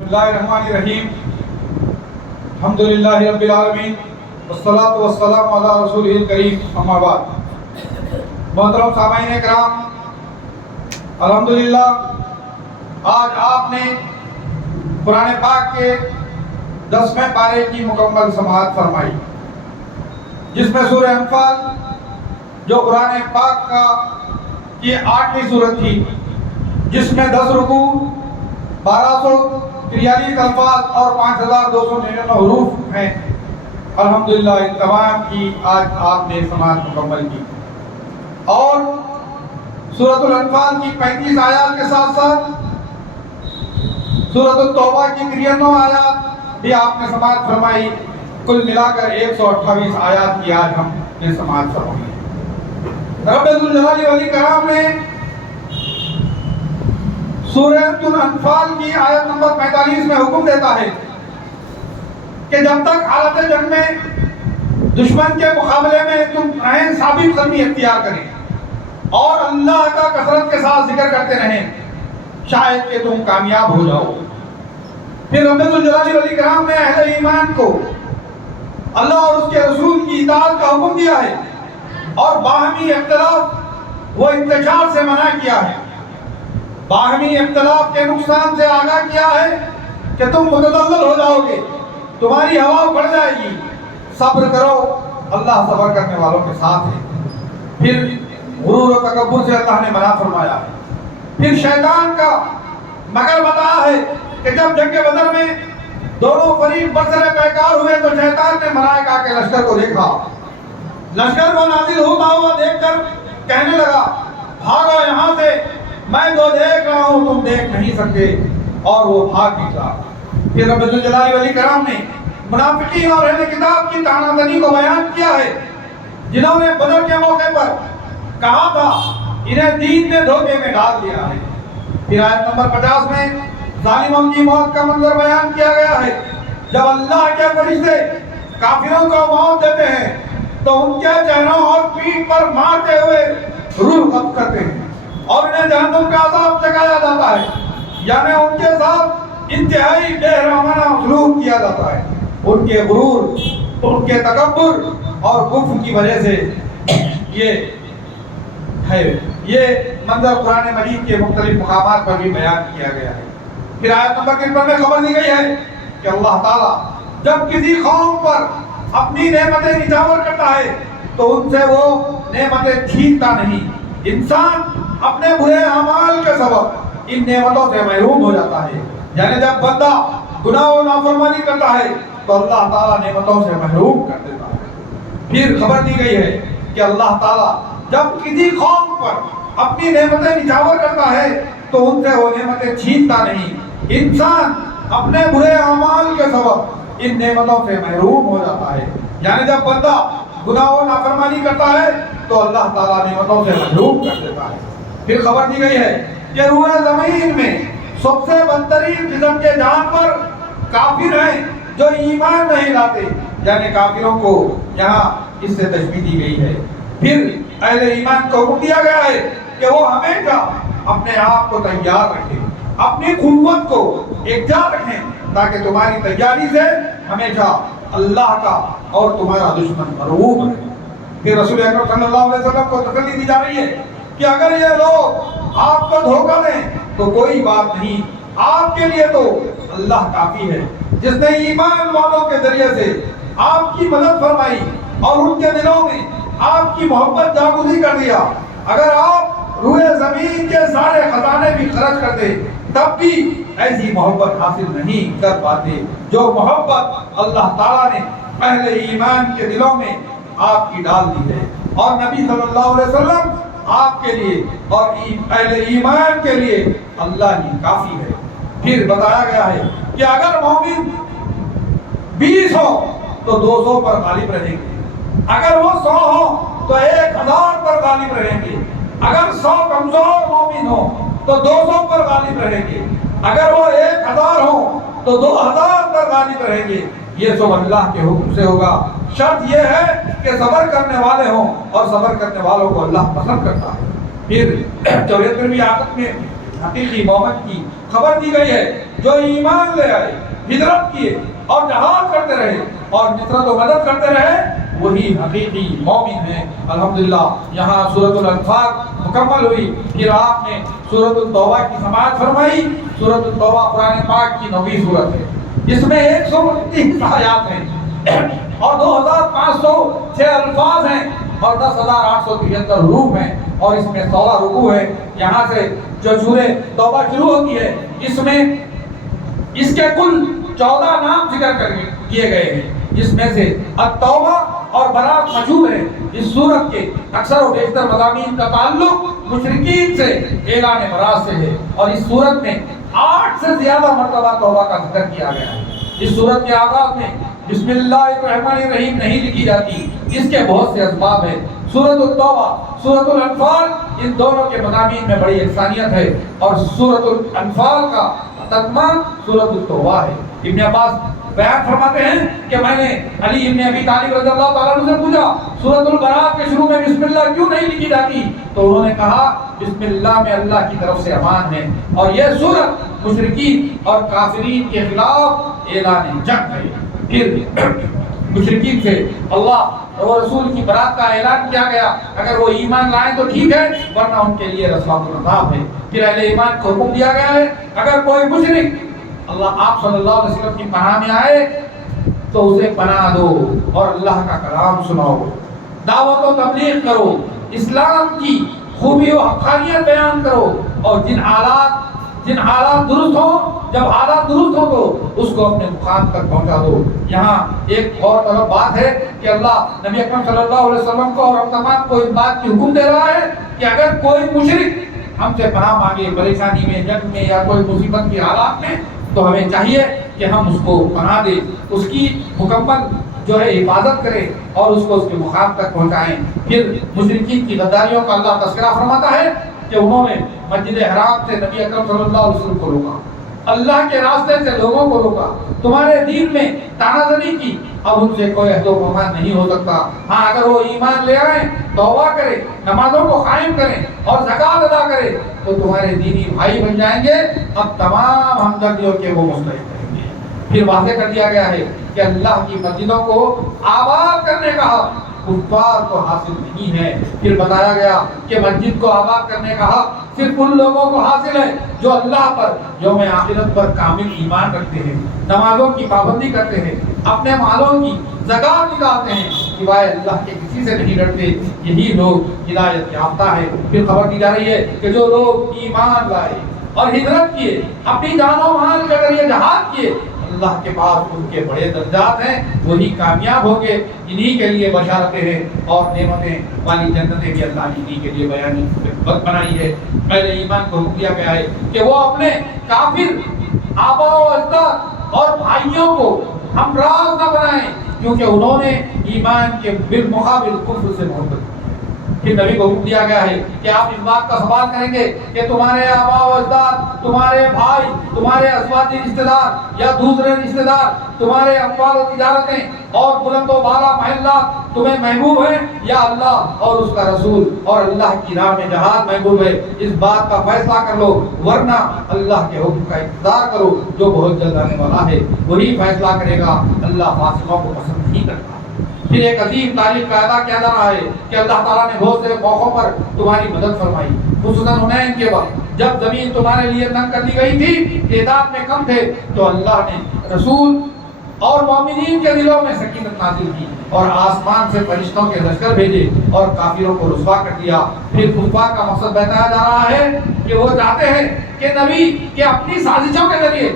بسم اللہ الرحمن الرحیم الحمدللہ رب العالمین والصلاة والسلام علی رسولہ الکریم اما بعد محترم سامعین کرام، الحمدللہ آج آپ نے قرآن پاک کے 10ویں پارے کی مکمل سماعت فرمائی، جس میں سورہ انفال جو قرآن پاک کی 8ویں سورت تھی، جس میں 10 رکوع، 1243 الفاظ اور 5299 حروف ہیں۔ الحمدللہ ان تمام کی آج آپ نے سماعت مکمل کی، اور سورۃ الانفال کی 35 آیات کے ساتھ ساتھ سورۃ التوبہ کی 93 آیات بھی آپ نے سماعت فرمائی۔ کل ملا کر 128 آیات کی آج ہم نے سماعت فرمائی۔ رب ذوالجلال والاکرام نے سورۃ الانفال کی آیت نمبر 45 میں حکم دیتا ہے کہ جب تک حالت جنگ میں دشمن کے مقابلے میں تم عین ثابت قدمی اختیار کریں اور اللہ کا کثرت کے ساتھ ذکر کرتے رہیں، شاید کہ تم کامیاب ہو جاؤ۔ پھر رب ذوالجلال والاکرام نے اہل ایمان کو اللہ اور اس کے رسول کی اطاعت کا حکم دیا ہے، اور باہمی اختلاف و انتشار سے منع کیا ہے۔ باہمی اختلاف کے نقصان سے آگاہ کیا ہے کہ تم متزلزل ہو جاؤ گے، تمہاری ہوا بڑھ جائے گی، صبر کرو، اللہ صبر کرنے والوں کے ساتھ ہے۔ پھر غرور و تکبر سے اللہ نے منع فرمایا ہے۔ پھر شیطان کا مگر بتایا ہے کہ جب جنگ بدر میں دونوں فریق برسر پیکار ہوئے تو شیطان نے ملائکہ کے لشکر کو دیکھا، لشکر کو نازل ہوتا ہوا دیکھ کر کہنے لگا، بھاگو یہاں سے، میں جو دیکھ رہا ہوں تم دیکھ نہیں سکتے، اور وہ بھاگ نکلا۔ پھر رب ذوالجلال والاکرام نے منافقین اور اہل کتاب کی طعنہ زنی کو بیان کیا ہے، جنہوں نے بدر کے موقع پر کہا تھا انہیں دین نے دھوکے میں ڈال دیا ہے۔ پھر آیت نمبر 50 میں ظالموں کی موت کا منظر بیان کیا گیا ہے۔ جب اللہ کے فرشتے کافروں کو موت دیتے ہیں تو ان کے چہروں اور پیٹھ پر مارتے ہوئے روح قبض کرتے ہیں اور انہیں جہنم کا عذاب چکھایا جاتا ہے، یعنی ان کے ساتھ انتہائی بے رحمانہ سلوک کیا جاتا ہے۔ ان کے غرور، ان کے تکبر اور کفر کی وجہ سے یہ منظر قرآن مجید کے مختلف مقامات پر بھی بیان کیا گیا ہے۔ پھر آیت نمبر 53 میں خبر دی گئی ہے کہ اللہ تعالیٰ جب کسی قوم پر اپنی نعمتیں نچھاور کرتا ہے تو ان سے وہ نعمتیں چھینتا نہیں۔ انسان اپنے برے اعمال کے سبب ان نعمتوں سے محروم ہو جاتا ہے، یعنی جب بندہ گناہ و نافرمانی کرتا ہے تو اللہ تعالیٰ نعمتوں سے محروم کر دیتا ہے۔ پھر خبر دی گئی ہے کہ اللہ تعالیٰ جب کسی قوم پر اپنی نعمتیں نچھاور کرتا ہے تو ان سے وہ نعمتیں چھینتا نہیں۔ انسان اپنے برے اعمال کے سبب ان نعمتوں سے محروم ہو جاتا ہے، یعنی جب بندہ گناہ و نافرمانی کرتا ہے تو اللہ تعالیٰ نعمتوں سے محروم کر دیتا ہے۔ پھر خبر دی گئی ہے کہ روئے زمین میں سب سے بدترین قسم کے جانور کافر ہیں جو ایمان نہیں لاتے، یعنی کافروں کو یہاں اس سے تشبیہ دی گئی ہے۔ پھر اہل ایمان کو حکم دیا گیا ہے کہ وہ ہمیشہ اپنے آپ کو تیار رکھیں، اپنی قوت کو یکجا رکھیں، تاکہ تمہاری تیاری سے ہمیشہ اللہ کا اور تمہارا دشمن مرعوب رہے۔ پھر رسول اکرم صلی اللہ علیہ وسلم کو تسلی دی جا رہی ہے کہ اگر یہ لوگ آپ کو دھوکہ دیں تو کوئی بات نہیں، آپ کے لیے تو اللہ کافی ہے، جس نے ایمان والوں کے ذریعے سے آپ کی مدد فرمائی اور ان کے دلوں میں آپ کی محبت جاگزی کر دیا۔ اگر آپ روئے زمین کے سارے خزانے بھی خرچ کر دیں تب بھی ایسی محبت حاصل نہیں کر پاتے جو محبت اللہ تعالیٰ نے اہل ایمان کے دلوں میں آپ کی ڈال دی ہے، اور نبی صلی اللہ علیہ وسلم آپ کے لیے اور اہل ایمان کے لیے اللہ ہی کافی ہے۔ پھر بتایا گیا ہے کہ اگر مومن 20 ہو تو 200 پر غالب رہیں گے، اگر وہ 100 ہو تو 1000 پر غالب رہیں گے، اگر 100 کمزور مومن ہو تو 200 پر غالب رہیں گے، اگر وہ 1000 ہو تو 2000 پر غالب رہیں گے۔ یہ سب اللہ کے حکم سے ہوگا، شرط یہ ہے کہ صبر کرنے والے ہوں، اور صبر کرنے والوں کو اللہ پسند کرتا ہے۔ پھر 74ویں آیت میں حقیقی مومن کی خبر دی گئی ہے جو ایمان لے آئے، ہجرت کیے اور جہاد کرتے رہے اور نصرت و مدد کرتے رہے، وہی حقیقی مومن ہیں۔ الحمدللہ یہاں سورۃ الانفال مکمل ہوئی، پھر آپ نے سورۃ التوبہ کی سماعت فرمائی۔ سورۃ التوبہ قرآن پاک کی 9ویں سورت ہے، اس میں 129 آیات ہیں اور 2506 الفاظ ہیں اور 10,873 حروف ہیں اور اس میں 16 رکوع ہے۔ یہاں سے جو سورہ توبہ شروع ہوتی ہے اس میں اس کے کل 14 نام ذکر کیے گئے ہیں، جس میں سے التوبہ اور برات مشہور ہے۔ اس سورت کے اکثر و بیشتر مضامین کا تعلق مشرکین سے اعلان برات سے ہے اور اس سورت میں 8 سے زیادہ مرتبہ توبہ کا ذکر کیا گیا ہے۔ اس سورت کے آغاز میں بسم اللہ الرحمن الرحیم نہیں لکھی جاتی، اس کے بہت سے اسباب ہیں۔ سورۃ التوبہ، سورۃ الانفال، ان دونوں کے مضامین میں بڑی یکسانیت ہے اور سورۃ الانفال کا ترجمہ سورۃ التوبہ ہے۔ ابن عباس بیان فرماتے ہیں کہ میں نے علی ابن ابی طالب رضی اللہ تعالیٰ عنہ سے پوچھا سورۃ البراء کے شروع میں بسم اللہ کیوں نہیں لکھی جاتی؟ تو انہوں نے کہا بسم اللہ میں اللہ کی طرف سے امان ہے اور یہ سورت مشرکین اور کافرین کے خلاف اعلان جنگ ہے۔ پھر مشرکین سے اللہ اور رسول کی برات کا اعلان کیا گیا، اگر وہ ایمان لائیں تو ٹھیک ہے ورنہ ان کے لیے رسوا العذاب ہے۔ پھر اہل ایمان کو حکم دیا گیا ہے اگر کوئی مشرک اللہ آپ صلی اللہ علیہ وسلم کی پناہ میں آئے تو اسے پناہ دو اور اللہ کا کلام سناؤ، دعوت و تبلیغ کرو، اسلام کی خوبی و حقانیت بیان کرو اور جن حالات درست ہوں، جب حالات درست ہوں تو اس کو اپنے مقام تک پہنچا دو۔ یہاں ایک اور طرف بات ہے کہ اللہ نبی اکرم صلی اللہ علیہ وسلم کو اور ہم تمام کو اس بات کی حکم دے رہا ہے کہ اگر کوئی مشرک ہم سے پناہ مانگے پریشانی میں، جنگ میں یا کوئی مصیبت کی حالات میں، تو ہمیں چاہیے کہ ہم اس کو پناہ دیں، اس کی مکمل جو ہے حفاظت کریں اور اس کو اس کے مقام تک پہنچائیں۔ پھر مشرکین کی غداریوں کا اللہ تذکرہ فرماتا ہے کہ انہوں نے مسجد حرام سے نبی اکرم صلی اللہ علیہ وسلم کو روکا، اللہ کے راستے سے لوگوں کو روکا، تمہارے دین میں تانا زنی کی، اب ان سے کوئی عہد و پیمان نہیں ہو سکتا۔ ہاں اگر وہ ایمان لے آئیں، توبہ کریں، نمازوں کو قائم کریں اور زکوٰۃ ادا کریں تو تمہارے دینی بھائی بن جائیں گے، اب تمام ہمدردیوں کے وہ مستحق کریں گے۔ پھر واضح کر دیا گیا ہے کہ اللہ کی مسجدوں کو آباد کرنے کا حق کفار کو حاصل نہیں ہے۔ پھر بتایا گیا کہ مسجد کو آباد کرنے کا حق صرف ان لوگوں کو حاصل ہے جو اللہ پر، یوم آخرت پر کامل ایمان رکھتے ہیں، نمازوں کی پابندی کرتے ہیں، اپنے مالوں کی زکوٰۃ نکالتے ہیں، سوائے اللہ کے کسی سے نہیں ڈرتے، یہی لوگ ہدایت یافتہ ہیں۔ پھر خبر دی جا رہی ہے کہ جو لوگ ایمان لائے اور ہجرت کیے، اپنی جان و مال کے ذریعے جہاد کیے، اللہ کے پاس ان کے بڑے درجات ہیں، وہی کامیاب ہوں گے۔ انہی کے لیے بشارتیں ہیں اور نعمتیں والی جنتیں بھی اللہ نے انہی کے لیے بنائی ہے۔ پہلے ایمان کو حکم دیا گیا ہے کہ وہ اپنے کافر آبا و اجداد اور بھائیوں کو ہمراز نہ بنائیں کیونکہ انہوں نے ایمان کے بالمقابل کفر سے محبت کی۔ پھر نبی کو حکم دیا گیا ہے کہ آپ اس بات کا سوال کریں گے کہ تمہارے آبا و اجداد، تمہارے بھائی، تمہارے ازواجی رشتہ دار یا دوسرے رشتہ دار، تمہارے اموال و تجارتیں اور بلند و بالا محلات تمہیں محبوب ہیں یا اللہ اور اس کا رسول اور اللہ کی راہ میں جہاد محبوب ہے؟ اس بات کا فیصلہ کر لو ورنہ اللہ کے حکم کا انتظار کرو جو بہت جلد آنے والا ہے، وہی فیصلہ کرے گا۔ اللہ فاسقوں کو پسند نہیں کرتا۔ پھر ایک عظیم تاریخ کا ادا کیا جا رہا ہے کہ اللہ تعالیٰ نے بہت سے موقعوں پر تمہاری مدد فرمائی، خصوصاً حنین کے وقت جب زمین تمہارے لیے تنگ کر دی گئی تھی، تعداد میں کم تھے، تو اللہ نے رسول اور مومنین کے دلوں میں سکینت نازل کی اور آسمان سے فرشتوں کے لشکر بھیجے اور کافروں کو رسوا کر دیا۔ پھر کفار کا مقصد بتایا جا رہا ہے کہ وہ چاہتے ہیں کہ نبی کے اپنی سازشوں کے ذریعے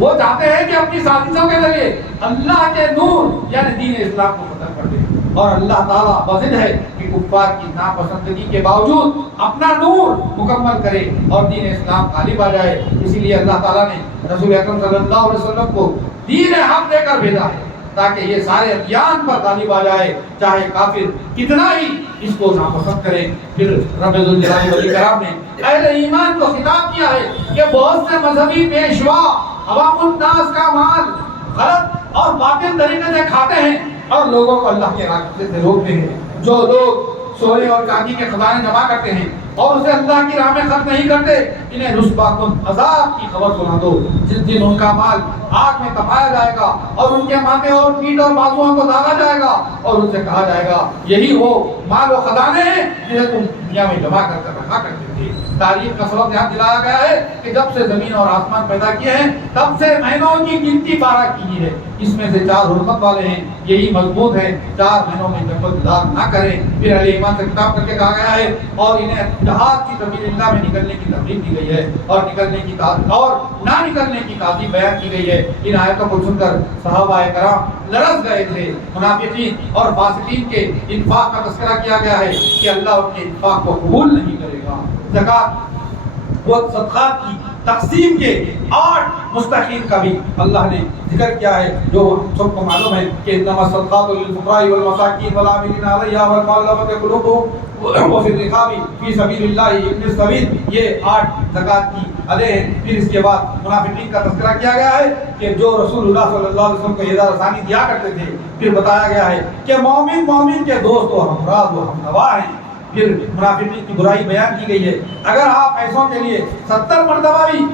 اپنی کے ذریعے اللہ کے نور یعنی دین اسلام کو ختم کر دے، اور اللہ تعالیٰ بضد ہے کہ کفار کی ناپسندگی کے باوجود اپنا نور مکمل کرے اور دین اسلام غالب آ جائے۔ اسی لیے اللہ تعالیٰ نے رسول اکرم صلی اللہ علیہ وسلم کو دین حق دے کر بھیجا ہے تاکہ یہ سارے ادیان پر غالب آ جائے، چاہے کافر کتنا ہی اس کو ناپسند کرے۔ پھر رب ذوالجلال والاکرام نے اہل ایمان کو خطاب کیا ہے کہ بہت سے مذہبی پیشوا عوام الناس کا مال غلط اور باطل طریقے سے کھاتے ہیں اور لوگوں کو اللہ کے راستے سے روکتے ہیں۔ جو لوگ سونے اور چاندی کے خزانے جمع کرتے ہیں اور اسے اللہ کی راہ میں خرچ نہیں کرتے، انہیں رسوا کن عذاب کی خبر سنا دو، جس دن ان کا مال آگ میں تپایا جائے گا اور ان کے ماتھے اور پیٹھ اور بازوؤں کو داغا جائے گا، اور ان سے کہا جائے گا یہی وہ مال و خزانے ہیں جنہیں تم دنیا میں جمع کر کر رکھا کرتے تھے۔ تاریخ کا سبق یہاں دلایا گیا ہے کہ جب سے زمین اور آسمان پیدا کیے ہیں تب سے مہینوں کی گنتی 12 کی ہے، اس میں سے 4 حرمت والے ہیں، یہی مضبوط ہے، 4 مہینوں میں جنگل جہاد نہ کریں۔ پھر اہل ایمان سے خطاب کر کے کہا گیا ہے اور انہیں جہاد کی سبیل اللہ میں نکلنے کی ترغیب دی گئی ہے اور نکلنے کی اور نہ نکلنے کی تعظیم بیان کی گئی ہے۔ ان آیتوں کو سن کر صحابہ کرام لرز گئے تھے۔ منافقین اور فاسقین کے انفاق کا تذکرہ کیا گیا ہے کہ اللہ ان کے انفاق کو قبول نہیں کرے گا۔ زکات و صدقات کی تقسیم کے 8 مستحقین کا بھی اللہ نے ذکر کیا ہے، جو سب کو معلوم ہے کہ انما الصدقات للفقراء والمساکین والعاملین علیہا والمؤلفۃ قلوبهم وفی الرقاب فی سبیل اللہ ابن السبیل، یہ 8 زکات کی ادے ہیں۔ پھر اس کے بعد منافقین کا تذکرہ کیا گیا ہے کہ جو رسول اللہ صلی اللہ علیہ وسلم کو ہدایت رسانی دیا کرتے تھے، پھر بتایا گیا ہے کہ مومن کے دوست و ہمراز و ہمنوا ہیں۔ پھر منافقین کی برائی بیان کی گئی ہے، اگر آپ ایسوں کے لیے 70 مرتبہ بھی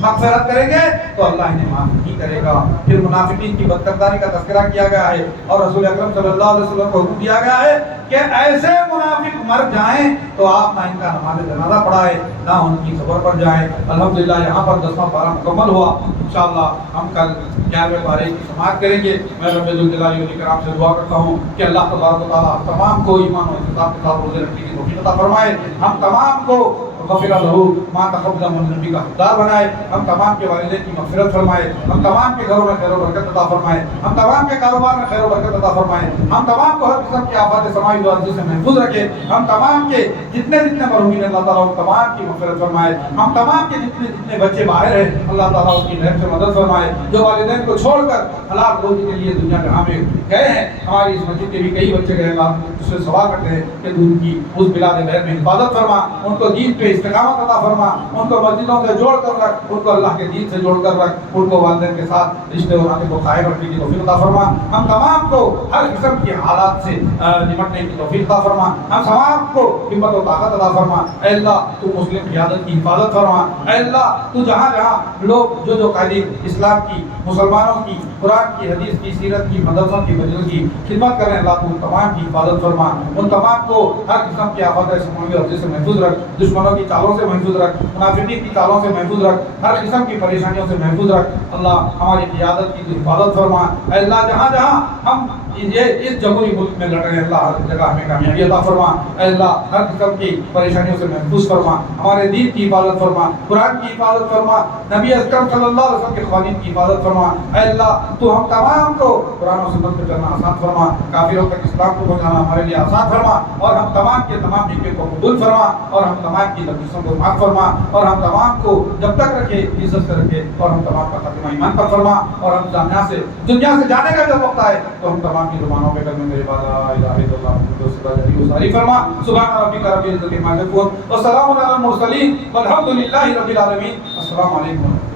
مغفرت کریں گے تو اللہ انہیں معاف نہیں کرے گا۔ پھر منافقین کی بدکرداری کا تذکرہ کیا گیا ہے اور رسول اکرم صلی اللہ علیہ وسلم کو حکم دیا گیا ہے کہ ایسے منافق مر جائیں تو آپ نہ ان کا نماز جنازہ پڑھائیں نہ ان کی قبر پر جائیں۔ الحمدللہ یہاں پر 10واں پارہ مکمل ہوا۔ انشاءاللہ ہم کل 11ویں پارے کی سماعت کریں گے۔ میں رب ذوالجلال والاکرام سے دعا کرتا ہوں کہ اللہ تبارک و تعالیٰ ہم تمام کو ایمان و اعتقاد کے ساتھ روزے رکھنے کی توفیق عطا فرمائے، ہم تمام کو غفر لہ ما تقبل من ذنبہ کا حقدار بنائے، ہم تمام کے والدین کی مغفرت فرمائے، ہم تمام کے گھروں میں خیر و برکت عطا فرمائے، ہم تمام کے کاروبار میں خیر و برکت عطا فرمائے، ہم تمام کو ہر قسم کی آفات سمائی و ارضی سے محفوظ رکھے، ہم تمام کے جتنے مرحومین اللہ تعالیٰ ان تمام کی مغفرت فرمائے، ہم تمام کے جتنے بچے باہر ہیں اللہ تعالیٰ ان کی رحمت سے مدد فرمائے، جو والدین کو چھوڑ کر حلال روزی کے لیے دنیا جہاں میں گئے ہیں، ہماری اس مسجد کے بھی کئی بچے گئے ہیں، اس سے سوال کرتے ہیں کہ تو ان کی اس بلاد غیر میں حفاظت فرما، ان کو دین پہ استقامت عطا فرما، ان کو مسجدوں سے جوڑ کر رکھ، ان کو اللہ کے دین سے جوڑ کر رکھ، ان کو والدین کے ساتھ رشتے و ناطے کو قائم رکھنے کی توفیق عطا فرما، ہم تمام کو ہر قسم کی حالات سے نمٹنے کی توفیق عطا فرما، ہم تمام کو ہمت و طاقت عطا فرما۔ اے اللہ تو مسلم قیادت کی حفاظت فرما، اے اللہ تو جہاں جہاں لوگ جو قائدین اسلام کی، مسلمانوں کی، قرآن کی، حدیث کی، سیرت کی، مدرسوں کی، مسجدوں کی خدمت کریں، اللہ تو تمام کی حفاظت فرما، ان تمام کو ہر قسم کی آفات سماوی اور سے محفوظ رکھ، دشمنوں کی چالوں سے محفوظ رکھ، منافقین کی چالوں سے محفوظ رکھ، ہر قسم کی پریشانیوں سے محفوظ رکھ۔ اللہ ہماری قیادت کی حفاظت فرما، اے اللہ جہاں جہاں ہم اس جمہوری ملک میں لڑ رہے ہیں اللہ ہر جگہ ہمیں کامیابی عطا فرما، اے اللہ ہر قسم کی پریشانیوں سے محفوظ فرما، ہمارے دین کی حفاظت فرما، قرآن کی حفاظت فرما، نبی اکرم صلی اللہ علیہ وسلم کے قوانین کی حفاظت فرما، اے اللہ تو ہم تمام کو قرآن و سنت پہ چلنا آسان فرما، کافروں تک اسلام کو پہنچانا ہمارے لیے آسان فرما، اور ہم تمام کے تمام نیکیوں کو قبول فرما، اور ہم تمام کی تکلیفوں کو معاف فرما، اور ہم تمام کو جب تک رکھے عزت سے رکھے، اور ہم تمام کا خاتمہ ایمان پر فرما، اور ہم دنیا سے جانے کا جب وقت آئے تو ہم تمام کی زبانوں پہ کلمہ میرے بعد لا الہ الا اللہ محمد رسول اللہ کو ساری فرما۔ سبحان ربک رب العزت عما یصفون وسلام علی المرسلین والحمد للہ رب العالمین۔ السلام علیکم۔